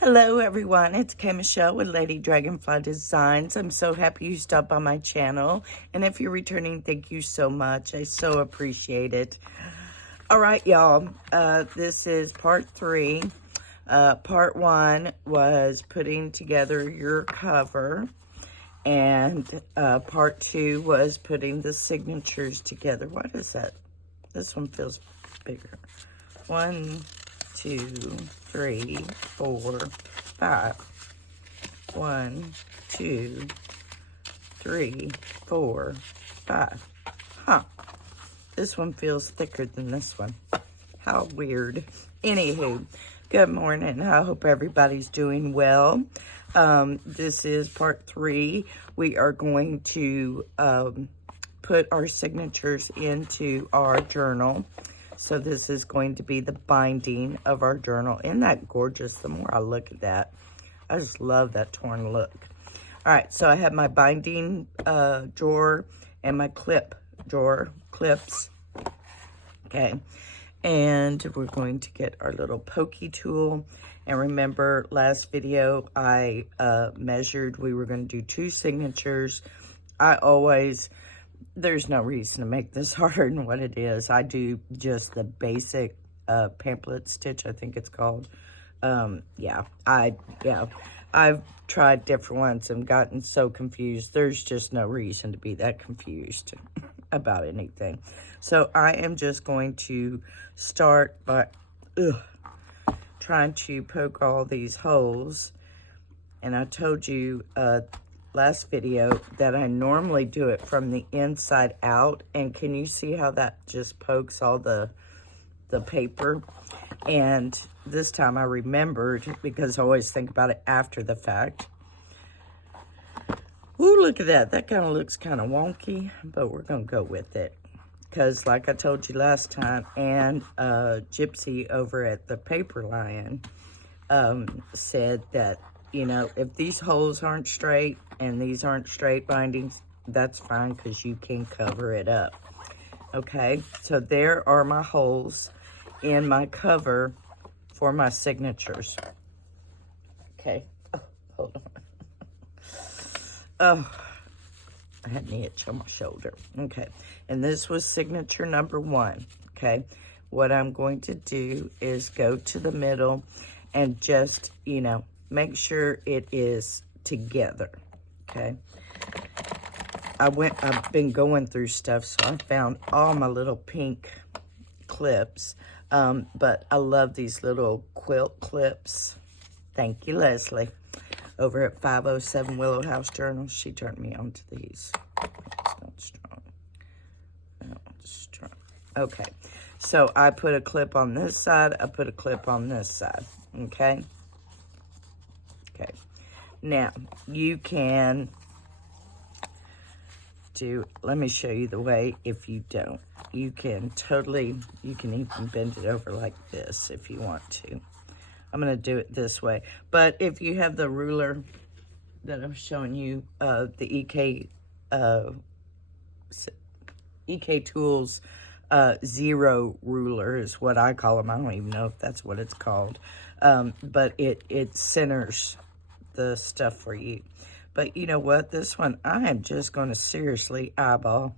Hello everyone, it's Kay Michelle with Lady Dragonfly Designs. I'm so happy you stopped by my channel. And if you're returning, thank you so much. I so appreciate it. All right, y'all, this is part 3. Part 1 was putting together your cover. And part 2 was putting the signatures together. What is that? This one feels bigger. 1, 2, 3, 4, 5. 1, 2, 3, 4, 5. Huh. This one feels thicker than this one. How weird. Anywho, good morning. I hope everybody's doing well. This is part 3. We are going to put our signatures into our journal. So this is going to be the binding of our journal. Isn't that gorgeous? The more I look at that, I just love that torn look. All right, so I have my binding drawer and my clip drawer, clips. Okay, and we're going to get our little pokey tool. And remember, last video I measured, we were going to do 2 signatures. There's no reason to make this harder than what it is. I do just the basic pamphlet stitch, I think it's called. I've tried different ones and gotten so confused. There's just no reason to be that confused about anything. So I am just going to start by trying to poke all these holes. And I told you last video that I normally do it from the inside out, and can you see how that just pokes all the paper? And this time I remembered, because I always think about it after the fact. Ooh, look at that. That kind of looks kind of wonky, but we're going to go with it. Because like I told you last time, and Gypsy over at the Paper Lion said that, you know, if these holes aren't straight and these aren't straight bindings, that's fine because you can cover it up. Okay, so there are my holes in my cover for my signatures. Okay, oh, hold on. Oh, I had an itch on my shoulder. Okay, and this was signature number 1. Okay, what I'm going to do is go to the middle and just, you know, make sure it is together, okay? I've been going through stuff, so I found all my little pink clips, but I love these little quilt clips. Thank you, Leslie, over at 507 Willow House Journal. She turned me on to these. It's not strong. Not strong. Okay, so I put a clip on this side. I put a clip on this side, okay? Okay, now you can let me show you the way. If you don't, you can even bend it over like this if you want to. I'm going to do it this way. But if you have the ruler that I'm showing you, the EK Tools 0 ruler is what I call them. I don't even know if that's what it's called. But it centers the stuff for you. But you know what? This one, I am just going to seriously eyeball.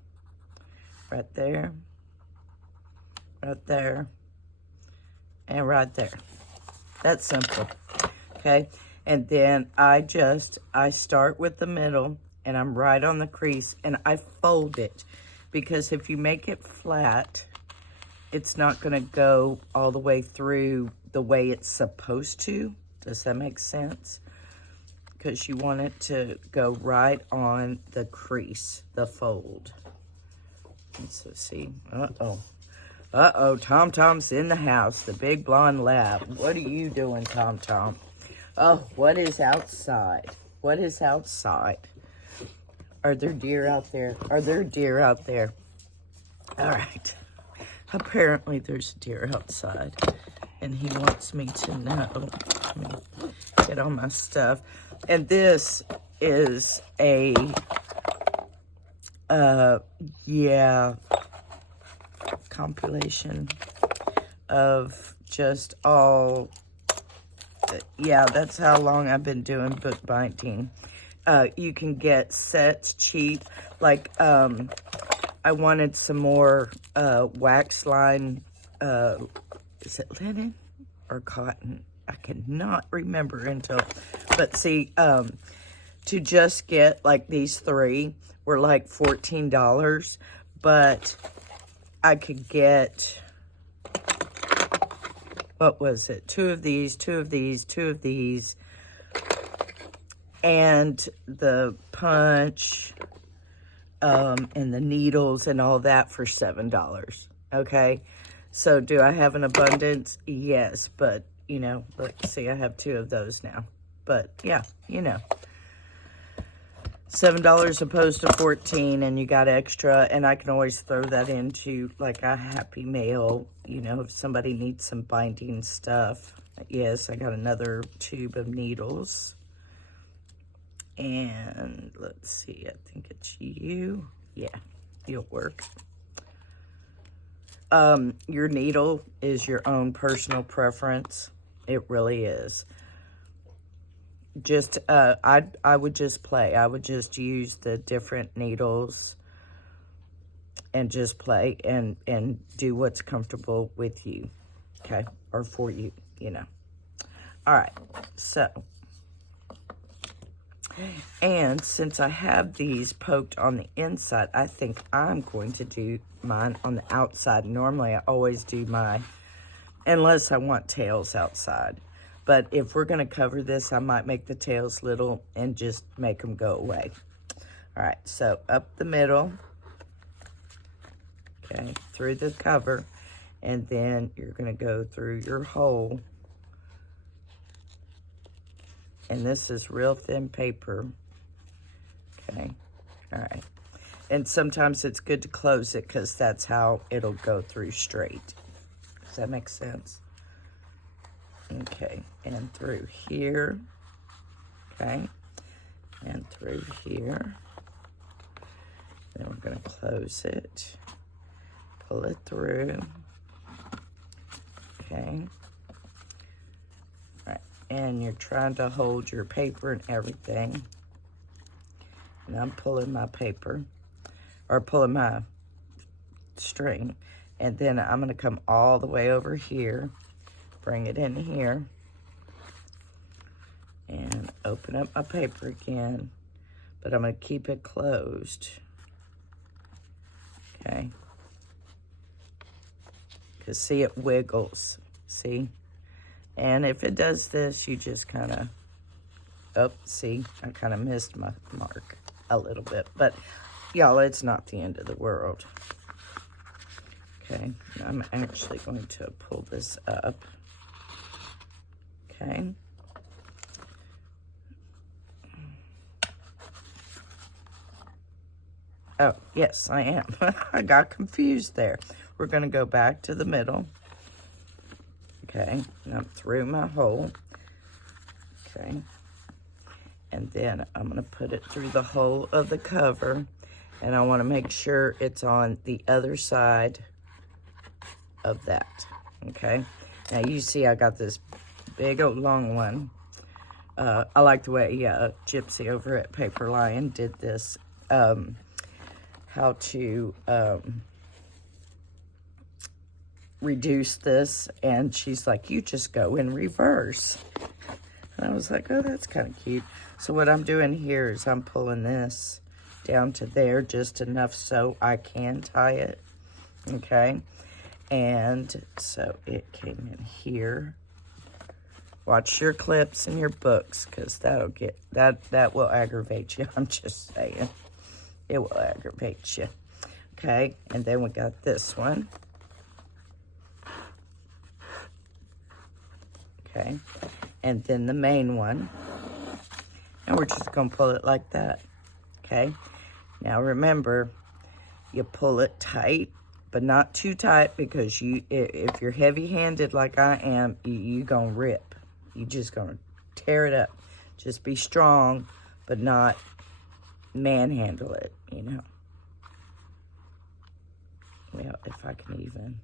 Right there. Right there. And right there. That's simple. Okay? And then I start with the middle, and I'm right on the crease, and I fold it. Because if you make it flat, it's not going to go all the way through the way it's supposed to. Does that make sense? Because you want it to go right on the crease, the fold. And so see, uh-oh, Tom Tom's in the house, the big blonde lab. What are you doing, Tom Tom? Oh, what is outside? What is outside? Are there deer out there? Are there deer out there? All right. Apparently there's a deer outside, and he wants me to know. Let me get all my stuff. And this is a, compilation of just all yeah, that's how long I've been doing bookbinding. You can get sets cheap. Like, I wanted some more wax line. Is it linen or cotton? I cannot remember until, but see, to just get like these 3 were like $14, but I could get, what was it? 2 of these, 2 of these, 2 of these, and the punch, and the needles and all that for $7. Okay. So do I have an abundance? Yes. But, you know, let's see, I have 2 of those now. But yeah, you know, $7 opposed to 14, and you got extra, and I can always throw that into like a Happy Mail, you know, if somebody needs some binding stuff. Yes, I got another tube of needles. And let's see, I think it's you. Yeah, you'll work. Your needle is your own personal preference. It really is. Just, I would just play. I would just use the different needles and just play and do what's comfortable with you, okay? Or for you, you know. All right, so. And since I have these poked on the inside, I think I'm going to do mine on the outside. Normally, I always do my, unless I want tails outside. But if we're going to cover this, I might make the tails little and just make them go away. All right, so up the middle, okay, through the cover, and then you're going to go through your hole. And this is real thin paper. Okay, all right. And sometimes it's good to close it because that's how it'll go through straight. Does that make sense? Okay, and through here. Okay, and through here. Then we're gonna close it. Pull it through. Okay. And you're trying to hold your paper and everything. And I'm pulling my paper, or pulling my string. And then I'm gonna come all the way over here, bring it in here, and open up my paper again. But I'm gonna keep it closed. Okay. Because see, it wiggles, see? And if it does this, you just kind of, oh, see, I kind of missed my mark a little bit. But, y'all, it's not the end of the world. Okay, I'm actually going to pull this up. Okay. Oh, yes, I am. I got confused there. We're going to go back to the middle. Okay, and I'm through my hole. Okay, and then I'm going to put it through the hole of the cover, and I want to make sure it's on the other side of that. Okay, now you see I got this big old long one. I like the way Gypsy over at Paper Lion did this. How to reduce this, and she's like, you just go in reverse. And I was like, oh, that's kind of cute. So what I'm doing here is I'm pulling this down to there just enough so I can tie it. Okay, and so it came in here. Watch your clips and your books, because that'll get that will aggravate you. I'm just saying, it will aggravate you. Okay, and then we got this one. Okay, and then the main one, and we're just gonna pull it like that. Okay, now remember, you pull it tight, but not too tight, because if you're heavy-handed like I am, you gonna rip. You just gonna tear it up. Just be strong, but not manhandle it, you know. Well, if I can even.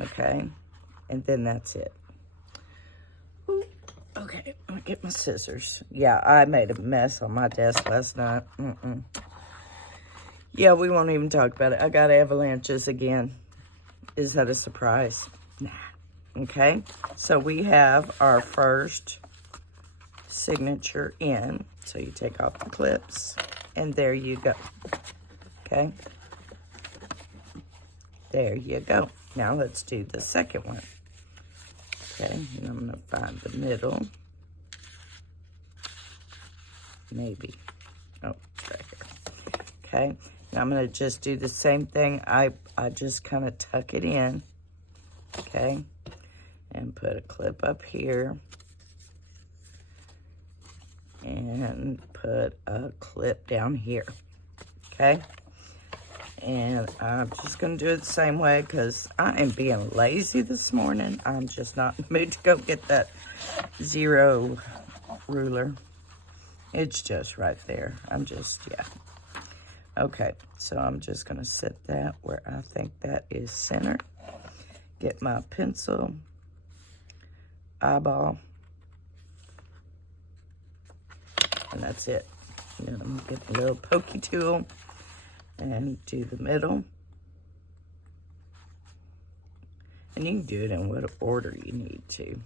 Okay, and then that's it. Ooh, Okay, let me get my scissors. Yeah, I made a mess on my desk last night. Yeah, we won't even talk about it. I got avalanches again. Is that a surprise? Nah. Okay, so we have our first signature in. So you take off the clips, and there you go. Okay, there you go. Now let's do the second one. Okay, and I'm going to find the middle. Maybe. Oh, it's right here. Okay, now I'm going to just do the same thing. I just kind of tuck it in. Okay, and put a clip up here. And put a clip down here. Okay, and I'm just going to do it the same way because I am being lazy this morning. I'm just not in the mood to go get that 0 ruler. It's just right there. yeah. Okay, so I'm just going to set that where I think that is centered. Get my pencil, eyeball, and that's it. And then I'm going to get the little pokey tool and do the middle. And you can do it in what order you need to. And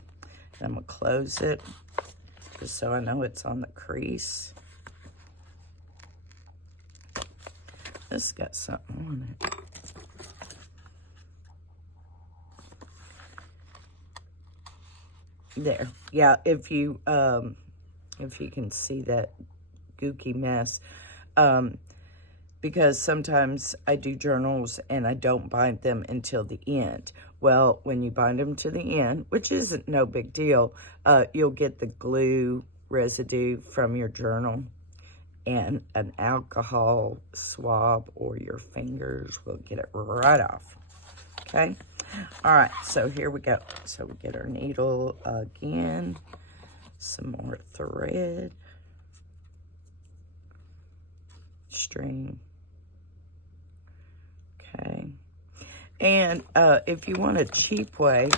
I'm going to close it just so I know it's on the crease. This got something on it. There. Yeah, if you can see that gooky mess, because sometimes I do journals and I don't bind them until the end. Well, when you bind them to the end, which isn't no big deal, you'll get the glue residue from your journal, and an alcohol swab or your fingers will get it right off. Okay? All right, so here we go. So we get our needle again, some more thread, string. Okay, and if you want a cheap way,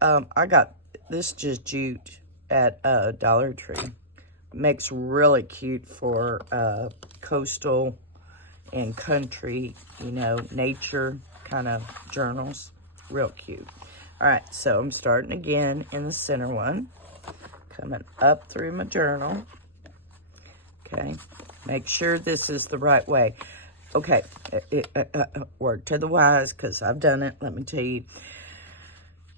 I got this just jute at Dollar Tree. Makes really cute for coastal and country, you know, nature kind of journals. Real cute. All right, so I'm starting again in the center one, coming up through my journal. Okay, make sure this is the right way. Okay, word to the wise, because I've done it. Let me tell you,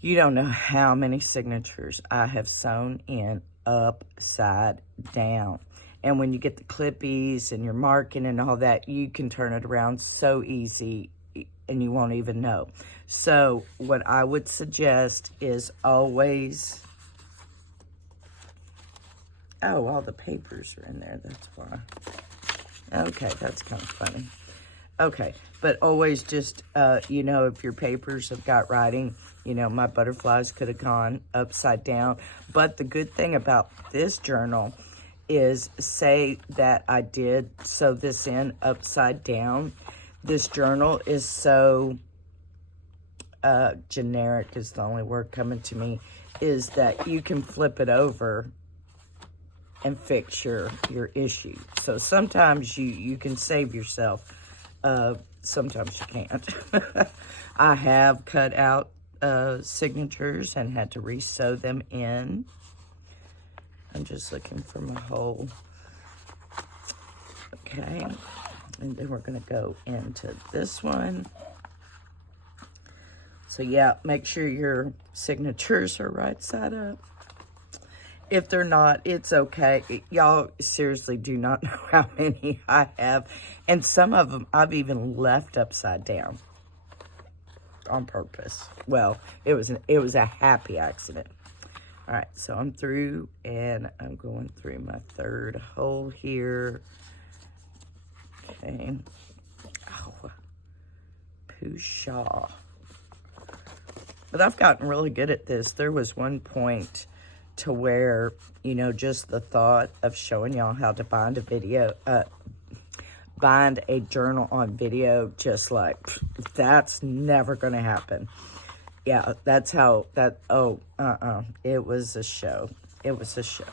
you don't know how many signatures I have sewn in upside down. And when you get the clippies and you're marking and all that, you can turn it around so easy and you won't even know. So what I would suggest is always, oh, all the papers are in there, that's why. Okay, that's kind of funny. Okay, but always just, you know, if your papers have got writing, you know, my butterflies could have gone upside down. But the good thing about this journal is, say that I did sew this in upside down. This journal is so generic is the only word coming to me, is that you can flip it over and fix your issue. So sometimes you can save yourself. Sometimes you can't. I have cut out signatures and had to re-sew them in. I'm just looking for my hole. Okay, and then we're gonna go into this one. So yeah, make sure your signatures are right side up. If they're not, it's okay. Y'all seriously do not know how many I have. And some of them I've even left upside down on purpose. Well, it was a happy accident. All right, so I'm through and I'm going through my third hole here. Okay. Oh, pshaw. But I've gotten really good at this. There was one point to where, you know, just the thought of showing y'all how to bind a video, bind a journal on video, just like, that's never going to happen. Yeah, that's how that, it was a show. it was a show.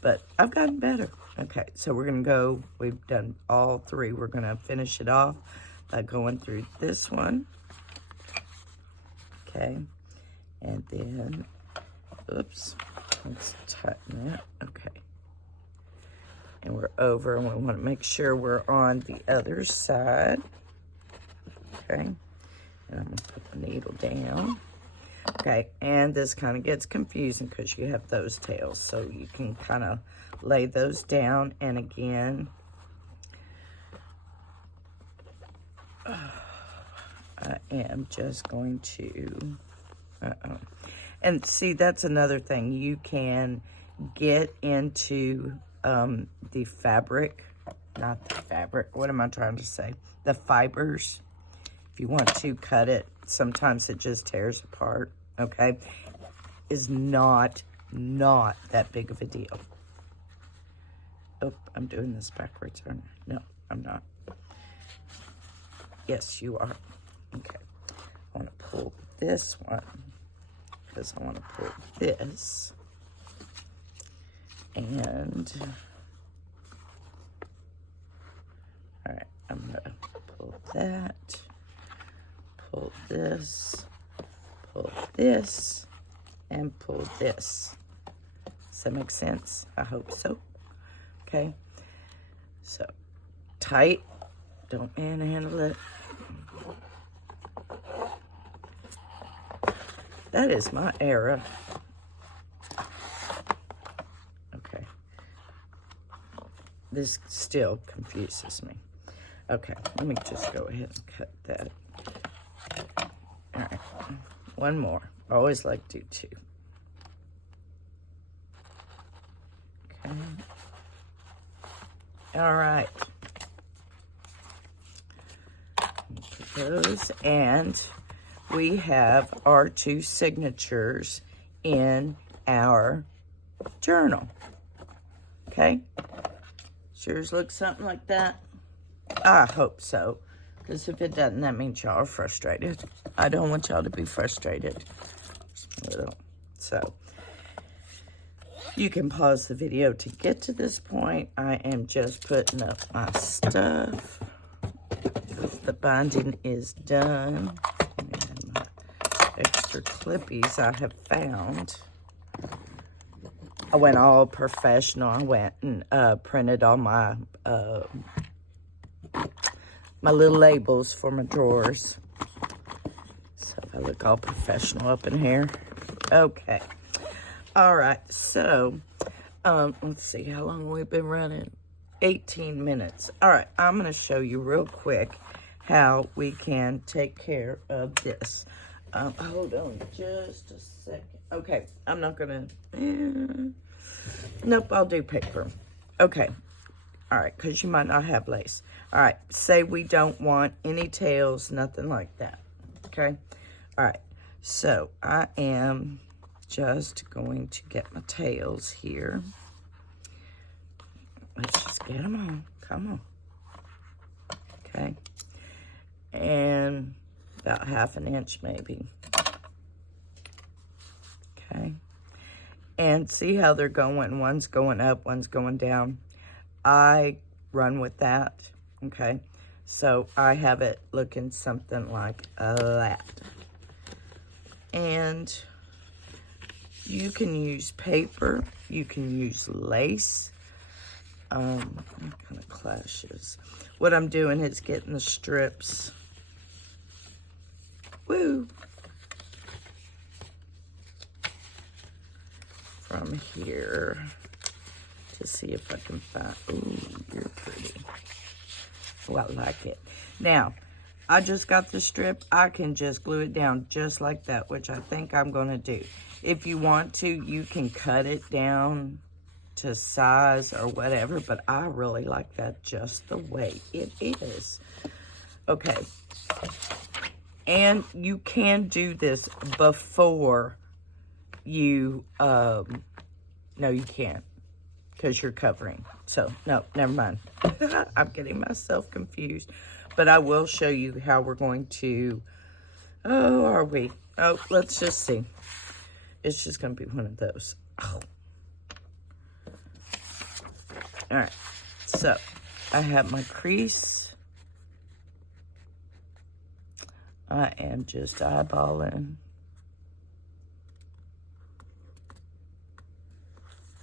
But I've gotten better. Okay, so we're going to go, we've done all three. We're going to finish it off by going through this one. Okay, and then, oops, let's tighten that. Okay. And we're over, and we want to make sure we're on the other side. Okay, and I'm going to put the needle down. Okay, and this kind of gets confusing because you have those tails, so you can kind of lay those down. And again, I am just going to, and see, that's another thing. You can get into the fabric, not the fabric, what am I trying to say? The fibers. If you want to cut it, sometimes it just tears apart, okay? Is not that big of a deal. Oh, I'm doing this backwards, aren't I? No, I'm not. Yes, you are. Okay. I want to pull this one because I want to pull this. And, all right, I'm going to pull that, pull this, and pull this. Does that make sense? I hope so. Okay. So, tight. Don't manhandle it. That is my era. Okay. This still confuses me. Okay, let me just go ahead and cut that. All right, one more. I always like to do two. Okay. All right. Put those, and we have our two signatures in our journal. Okay? Yours looks something like that? I hope so. Because if it doesn't, that means y'all are frustrated. I don't want y'all to be frustrated. So, you can pause the video to get to this point. I am just putting up my stuff. The binding is done. And my extra clippies I have found. I went all professional. I went and printed all my my little labels for my drawers. So I look all professional up in here. Okay. All right. So, let's see. How long we've been running? 18 minutes. All right. I'm going to show you real quick how we can take care of this. Hold on just a second. Okay. I'm not going to... nope, I'll do paper. Okay. All right, because you might not have lace. All right, say we don't want any tails, nothing like that. Okay? All right, so I am just going to get my tails here. Let's just get them on. Come on. Okay. And about 1/2 inch maybe. Okay. And see how they're going. One's going up, one's going down. I run with that, okay? So I have it looking something like that. And you can use paper. You can use lace. What kind of clashes? What I'm doing is getting the strips. Woo! From here to see if I can find. Ooh, you're pretty. Oh, I like it. Now, I just got the strip. I can just glue it down just like that, which I think I'm going to do. If you want to, you can cut it down to size or whatever, but I really like that just the way it is. Okay. And you can do this before you, no, you can't, because you're covering. So, no, never mind. I'm getting myself confused. But I will show you how we're going to, oh, are we? Oh, let's just see. It's just going to be one of those. Oh, All right, so I have my crease. I am just eyeballing.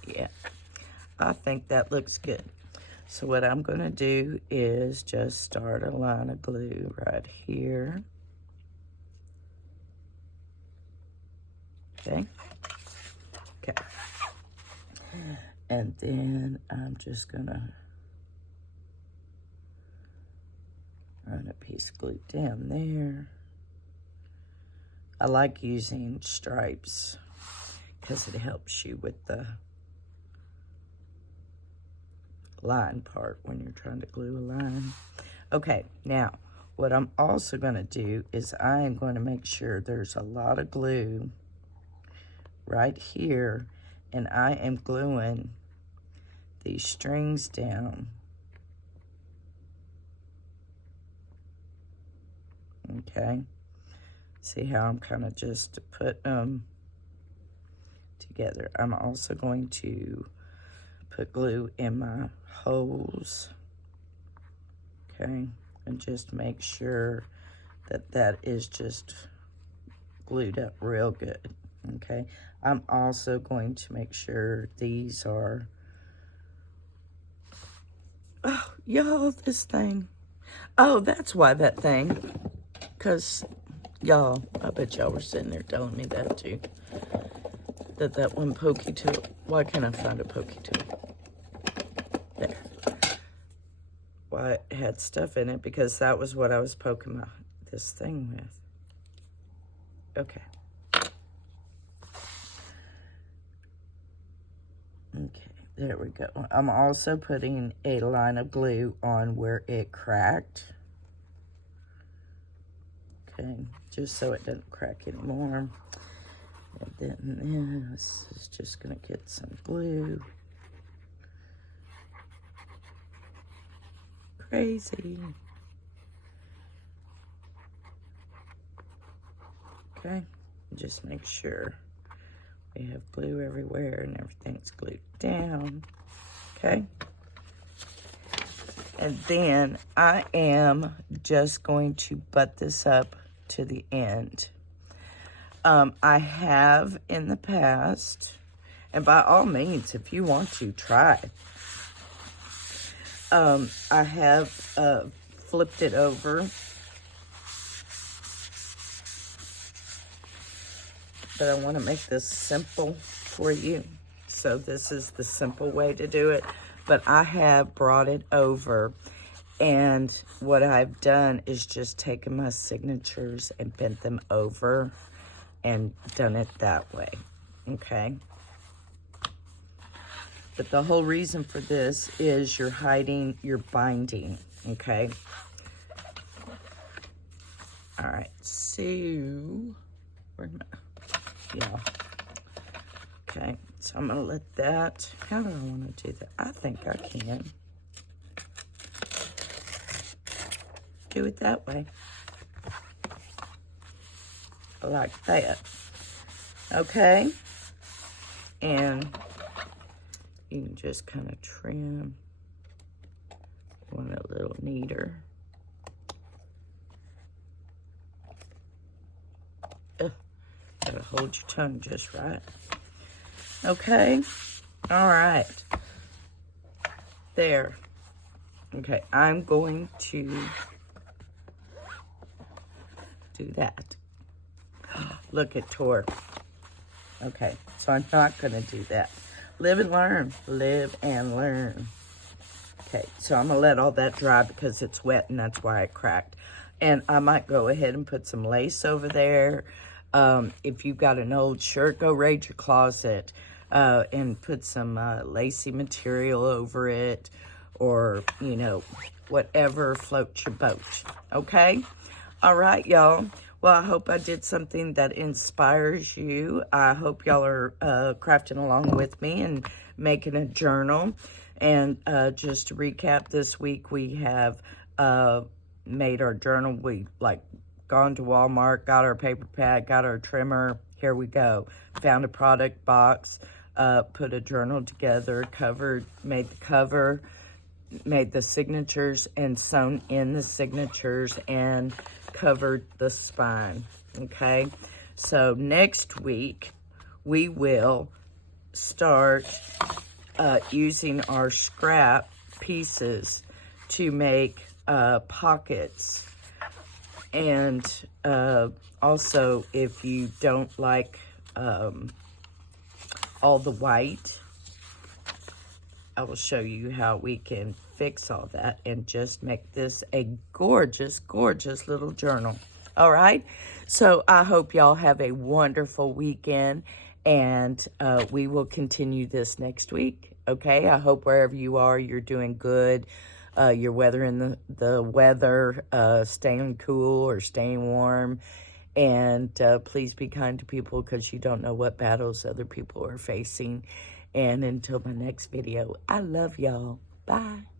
Yeah, I think that looks good. So what I'm going to do is just start a line of glue right here. Okay. Okay. And then I'm just going to run a piece of glue down there. I like using stripes because it helps you with the line part when you're trying to glue a line. Okay, now what I'm also going to do is I am going to make sure there's a lot of glue right here, and I am gluing these strings down. Okay, see how I'm kind of just putting them together. I'm also going to put glue in my holes, okay, and just make sure that that is just glued up real good, okay. I'm also going to make sure these are, oh, y'all, this thing, oh, that's why that thing, because, y'all, I bet y'all were sitting there telling me that too, that one pokey tool, why can't I find a pokey tool? There. Why it had stuff in it, because that was what I was poking this thing with. Okay. Okay, there we go. I'm also putting a line of glue on where it cracked. Okay, just so it doesn't crack anymore. And then this is just gonna get some glue. Crazy. Okay, just make sure we have glue everywhere and everything's glued down. Okay. And then I am just going to butt this up to the end. I have in the past, and by all means, if you want to, try. I have flipped it over. But I want to make this simple for you. So this is the simple way to do it. But I have brought it over. And what I've done is just taken my signatures and bent them over and done it that way. Okay? But the whole reason for this is you're hiding your binding. Okay? All right. So, where'd my... Yeah. Okay, so I'm gonna let that, how do I wanna do that? I think I can do it that way. Like that. Okay. And you can just kind of trim one a little neater. Gotta hold your tongue just right. Okay. All right. There. Okay, I'm going to do that. Look at Tor. Okay, so I'm not gonna do that. Live and learn. Live and learn. Okay, so I'm gonna let all that dry because it's wet and that's why it cracked. And I might go ahead and put some lace over there. If you've got an old shirt, go raid your closet and put some lacy material over it, or, you know, whatever floats your boat. Okay? All right, y'all. Well, I hope I did something that inspires you. I hope y'all are crafting along with me and making a journal. And just to recap, this week we have made our journal. We, gone to Walmart, got our paper pad, got our trimmer. Here we go. Found a product box. put a journal together, made the cover, made the signatures, and sewn in the signatures and covered the spine. Okay, so next week we will start using our scrap pieces to make pockets. And also, if you don't like all the white, I will show you how we can fix all that and just make this a gorgeous, gorgeous little journal. All right? So I hope y'all have a wonderful weekend, and we will continue this next week. Okay? I hope wherever you are, you're doing good. You're weathering the weather, staying cool or staying warm. And please be kind to people, because you don't know what battles other people are facing. And until my next video, I love y'all. Bye.